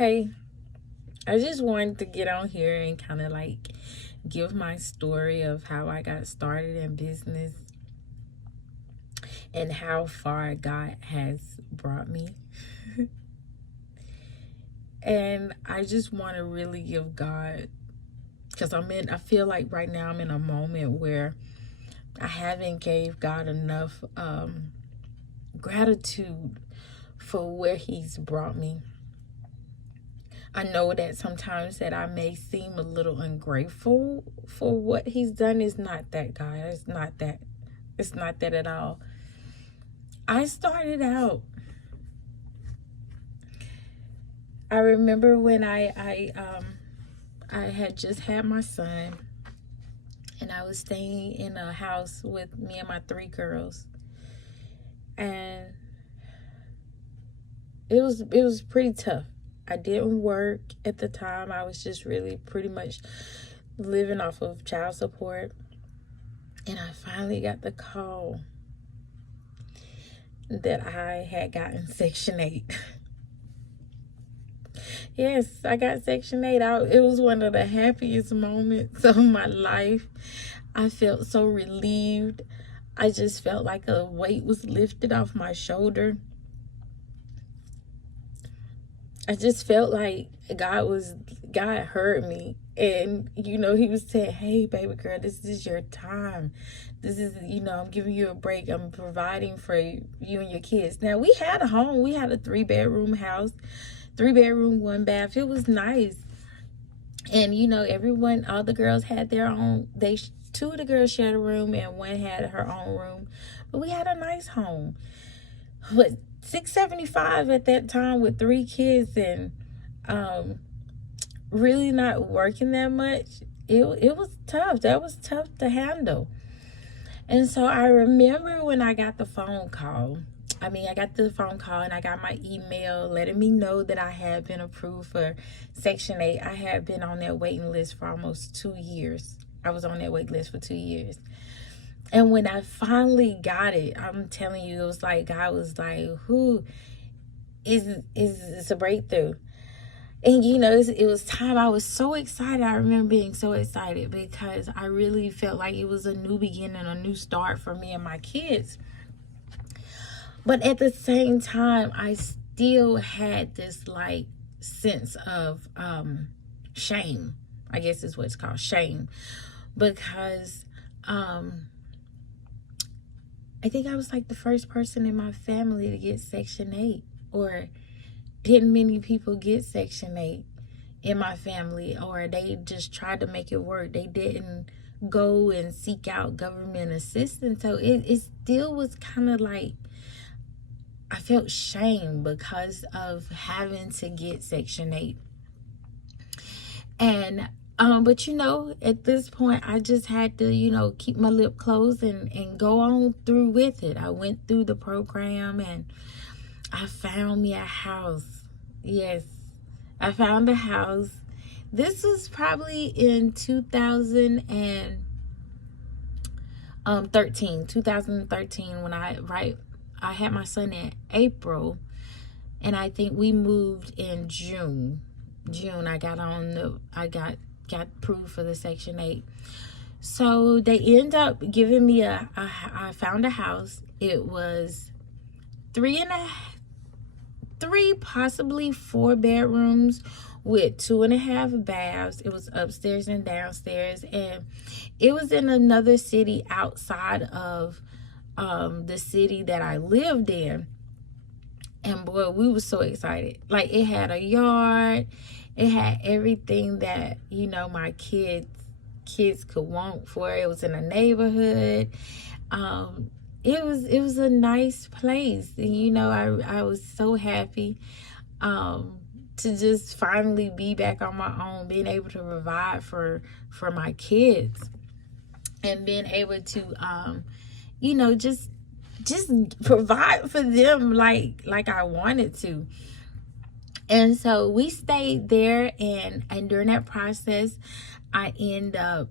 Hey, I just wanted to get on here and kind of like give my story of how I got started in business and how far God has brought me. And I just want to really give God, because I feel like right now I'm in a moment where I haven't gave God enough gratitude for where He's brought me. I know that sometimes that I may seem a little ungrateful for what He's done. Is not that, God. It's not that. It's not that at all. I started out. I remember when I had just had my son, and I was staying in a house with me and my three girls, and it was pretty tough. I didn't work at the time. I was just really pretty much living off of child support. And I finally got the call that I had gotten Section 8. Yes, I got Section 8 out. It was one of the happiest moments of my life. I felt so relieved. I just felt like a weight was lifted off my shoulder. I just felt like God heard me. And, He was saying, hey, baby girl, this is your time. This is, I'm giving you a break. I'm providing for you and your kids. Now, we had a home. We had a 3-bedroom house, 3-bedroom, 1 bath. It was nice. And, everyone, all the girls had their own, two of the girls shared a room and one had her own room. But we had a nice home. But $675 at that time with 3 kids and really not working that much. It was tough. That was tough to handle. And so I remember when I got the phone call. I got the phone call and I got my email letting me know that I had been approved for Section 8. I had been on that waiting list for almost 2 years. I was on that wait list for 2 years. And when I finally got it, I'm telling you, it was like God was like, "Who is it's a breakthrough?" And it was time. I was so excited. I remember being so excited because I really felt like it was a new beginning, a new start for me and my kids. But at the same time, I still had this like sense of shame. I guess is what it's called, shame, because I think I was like the first person in my family to get Section 8, or didn't many people get Section 8 in my family, or they just tried to make it work. They didn't go and seek out government assistance. So it still was kind of like I felt shame because of having to get Section 8. And but at this point I just had to keep my lip closed and go on through with it. I went through the program and I found me a house. Yes, I found a house. This was probably in 2013 when I had my son in April, and I think we moved in June. I got approved for the Section 8. So they end up giving me I found a house. It was 3, possibly 4 bedrooms with 2.5 baths. It was upstairs and downstairs, and it was in another city outside of the city that I lived in. And boy, we were so excited. Like, it had a yard, it had everything that my kids could want for it. It was in a neighborhood. It was a nice place, and I was so happy to just finally be back on my own, being able to provide for my kids, and being able to just provide for them like I wanted to. And so we stayed there, and during that process I end up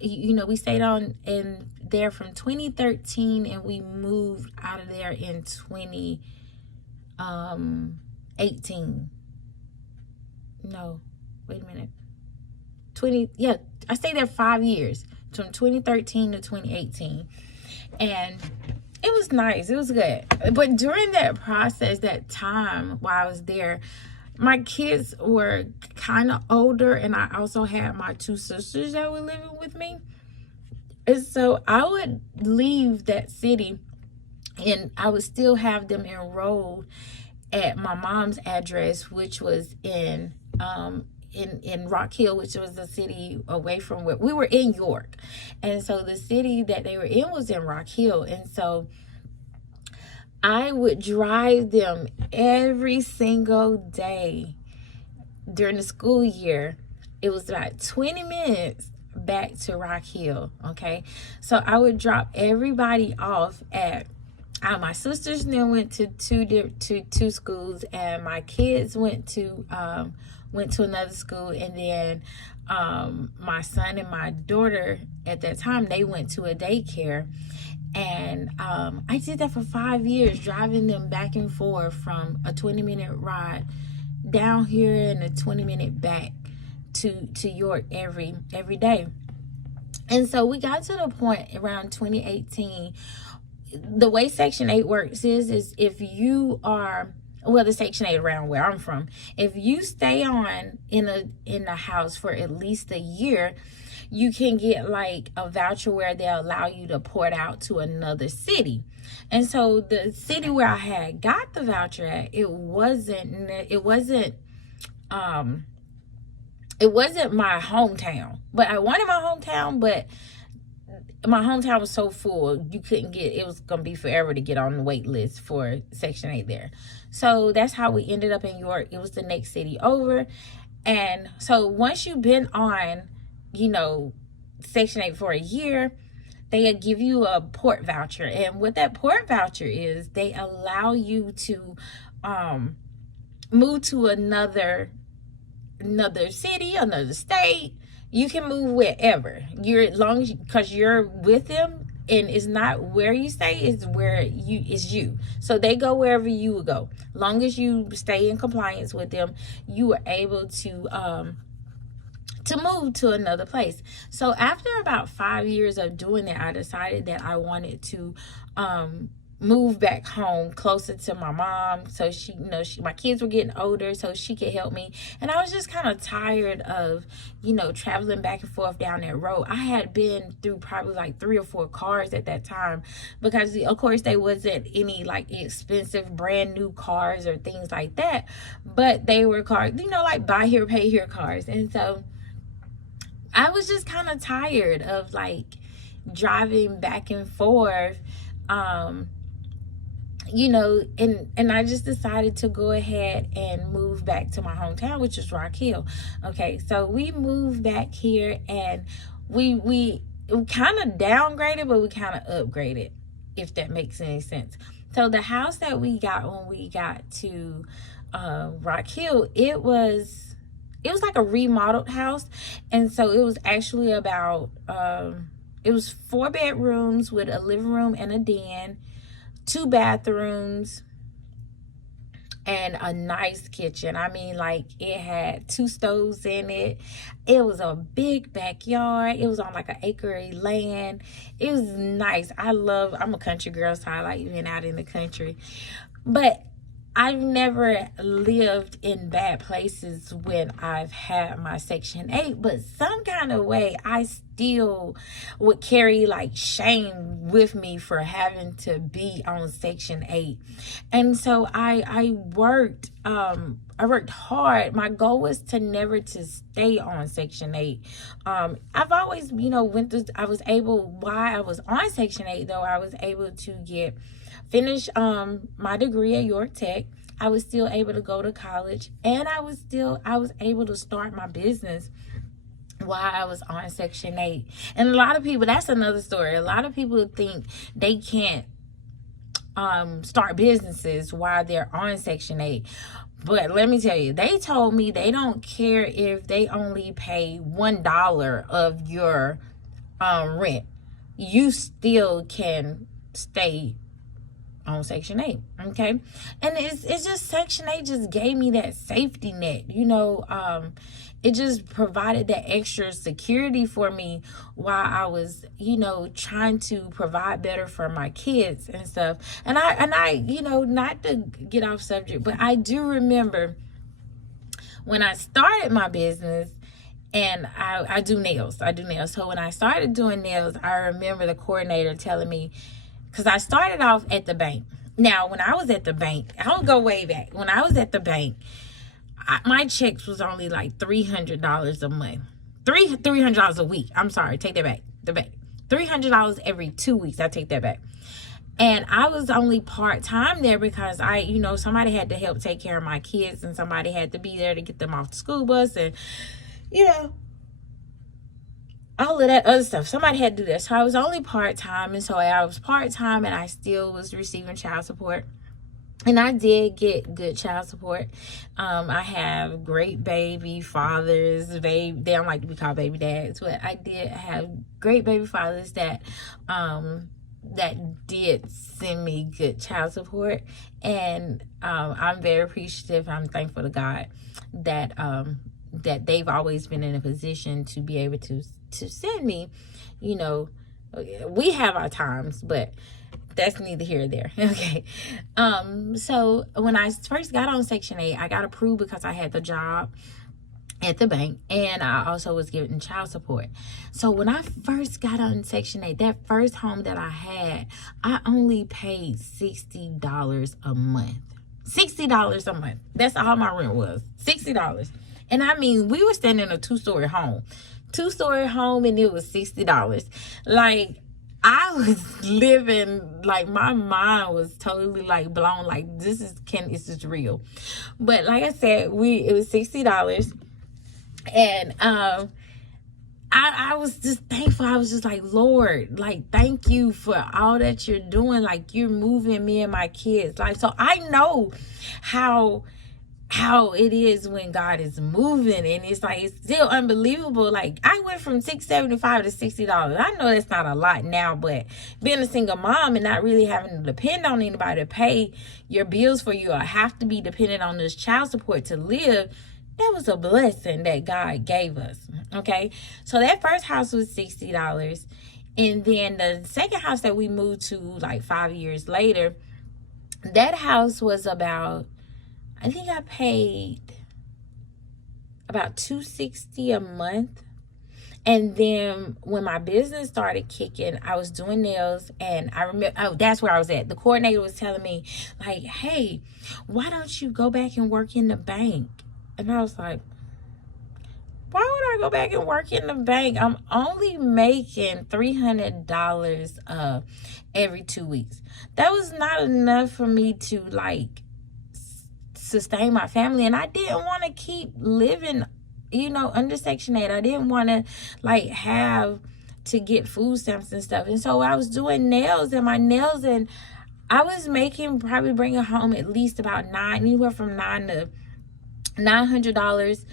we stayed on in there from 2013, and we moved out of there in 2018. 2018. No, wait a minute. 20, yeah, I stayed there 5 years, from 2013 to 2018. And it was nice. It was good. But during that process, that time while I was there, my kids were kind of older, and I also had my 2 sisters that were living with me. And so I would leave that city, and I would still have them enrolled at my mom's address, which was in Rock Hill, which was a city away from where we were in York. And so the city that they were in was in Rock Hill. And so I would drive them every single day during the school year. It was about 20 minutes back to Rock Hill. Okay. So I would drop everybody off at my sisters then went to two schools, and my kids went to another school, and then my son and my daughter at that time, they went to a daycare. And I did that for 5 years, driving them back and forth from a 20-minute ride down here and a 20-minute back to York every day. And so we got to the point around 2018. The way Section 8 works is if you are, well, the Section 8 around where I'm from, if you stay on in a house for at least a year, you can get like a voucher where they'll allow you to port out to another city. And so the city where I had got the voucher at, it wasn't my hometown, but I wanted my hometown, but my hometown was so full, you couldn't get, it was going to be forever to get on the wait list for Section 8 there. So that's how we ended up in York. It was the next city over. And so once you've been on, Section 8 for a year, they give you a port voucher. And what that port voucher is, they allow you to move to another city, another state. You can move wherever because you're with them, and it's not where you stay, it's where it's you. So they go wherever you would go. Long as you stay in compliance with them, you are able to move to another place. So after about 5 years of doing that, I decided that I wanted to move back home closer to my mom, so my kids were getting older, so she could help me. And I was just kind of tired of traveling back and forth down that road. I had been through probably like 3 or 4 cars at that time, because of course they wasn't any like expensive brand new cars or things like that, but they were cars, like buy here pay here cars. And so I was just kind of tired of like driving back and forth, and I just decided to go ahead and move back to my hometown, which is Rock Hill. Okay, so we moved back here, and we kind of downgraded, but we kind of upgraded, if that makes any sense. So the house that we got when we got to Rock Hill, it was like a remodeled house. And so it was actually about it was 4 bedrooms with a living room and a den, 2 bathrooms, and a nice kitchen. I mean, like, it had 2 stoves in it. It was a big backyard. It was on like an acre of land. It was nice. I'm a country girl, so I like being out in the country. But I've never lived in bad places when I've had my Section 8, but some kind of way I still would carry like shame with me for having to be on Section 8. And so I worked hard. My goal was to never to stay on Section 8. I've always, while I was on Section 8 though, I was able to finish my degree at York Tech. I was still able to go to college, and I was able to start my business while I was on Section 8. And a lot of people, that's another story. A lot of people think they can't start businesses while they're on Section 8. But let me tell you, they told me they don't care if they only pay $1 of your rent. You still can stay on Section 8. Okay. And it's just Section 8 just gave me that safety net, it just provided that extra security for me while I was, trying to provide better for my kids and stuff. And I, not to get off subject, but I do remember when I started my business, and I do nails. So when I started doing nails, I remember the coordinator telling me, because I started off at the bank. Now, when I was at the bank, I don't go way back. When I was at the bank, my checks was only like $300 a month. $300 a week. I'm sorry, take that back. The bank. $300 every 2 weeks. I take that back. And I was only part-time there because somebody had to help take care of my kids, and somebody had to be there to get them off the school bus, and all of that other stuff. Somebody had to do that. So I was only part-time, and so I was part-time, and I still was receiving child support. And I did get good child support. I have great baby fathers. They don't like to be called baby dads, but I did have great baby fathers that did send me good child support. And I'm very appreciative. I'm thankful to God that they've always been in a position to be able to send me. We have our times, but that's neither here or there. Okay. So when I first got on Section 8, I got approved because I had the job at the bank, and I also was getting child support. So when I first got on Section 8, that first home that I had, I only paid $60 a month. $60 a month. That's all my rent was. $60. And I mean, we were staying in a two-story home. And it was $60. Like, I was living, like, my mind was totally, like, blown. Like, this is real. But like I said, it was $60. And I was just thankful. I was just like, Lord, like, thank you for all that you're doing. Like, you're moving me and my kids. Like, so I know how it is when God is moving, and it's like, it's still unbelievable. Like, I went from $675 to $60. I know that's not a lot now, but being a single mom and not really having to depend on anybody to pay your bills for you, or have to be dependent on this child support to live, that was a blessing that God gave us. Okay, so that first house was $60, and then the second house that we moved to, like 5 years later, that house was about, I think I paid about $260 a month. And then when my business started kicking, I was doing nails, and I remember, that's where I was at. The coordinator was telling me, like, hey, why don't you go back and work in the bank? And I was like, why would I go back and work in the bank? I'm only making $300 every 2 weeks. That was not enough for me to, like, sustain my family, and I didn't want to keep living under Section 8. I didn't want to, like, have to get food stamps and stuff. And so I was doing nails, and I was probably bringing home at least about anywhere from $900 to $900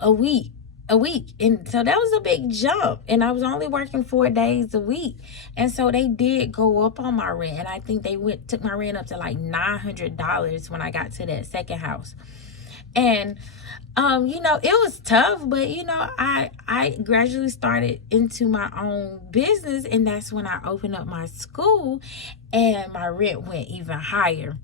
a week. And so that was a big jump, and I was only working 4 days a week. And so they did go up on my rent, and I think they took my rent up to like $900 when I got to that second house. And it was tough, but I gradually started into my own business, and that's when I opened up my school, and my rent went even higher.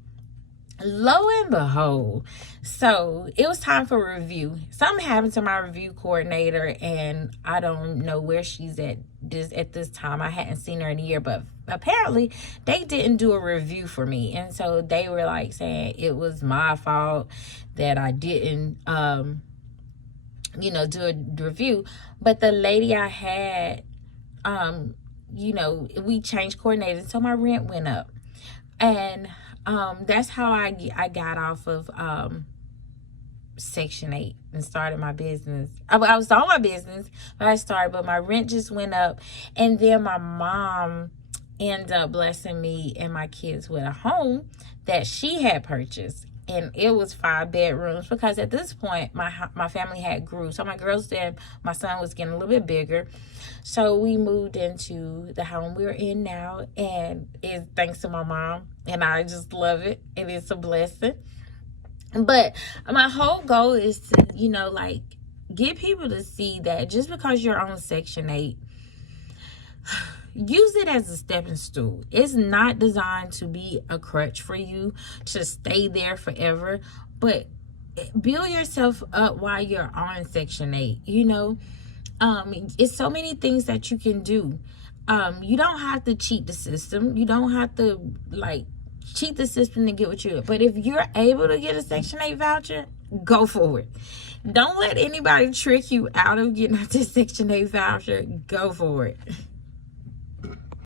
Lo and behold, so it was time for review. Something happened to my review coordinator, and I don't know where she's at this time. I hadn't seen her in a year, but apparently they didn't do a review for me. And so they were like saying it was my fault that I didn't do a review. But the lady I had, we changed coordinators, so my rent went up. And that's how I got off of Section 8 and started my business. I was on my business, but my rent just went up. And then my mom ended up blessing me and my kids with a home that she had purchased. and it was 5 bedrooms, because at this point my family had grew. So my girls and my son was getting a little bit bigger. So we moved into the home we're in now, and it's thanks to my mom, and I just love it, and it's a blessing. But my whole goal is to, you know, like, get people to see that just because you're on Section 8, use it as a stepping stool. It's not designed to be a crutch for you to stay there forever, but build yourself up while you're on Section 8. You know, it's so many things that you can do. You don't have to cheat the system. You don't have to, like, cheat the system to get what you get. But if you're able to get a Section 8 voucher, go for it. Don't let anybody trick you out of getting a Section 8 voucher. Go for it.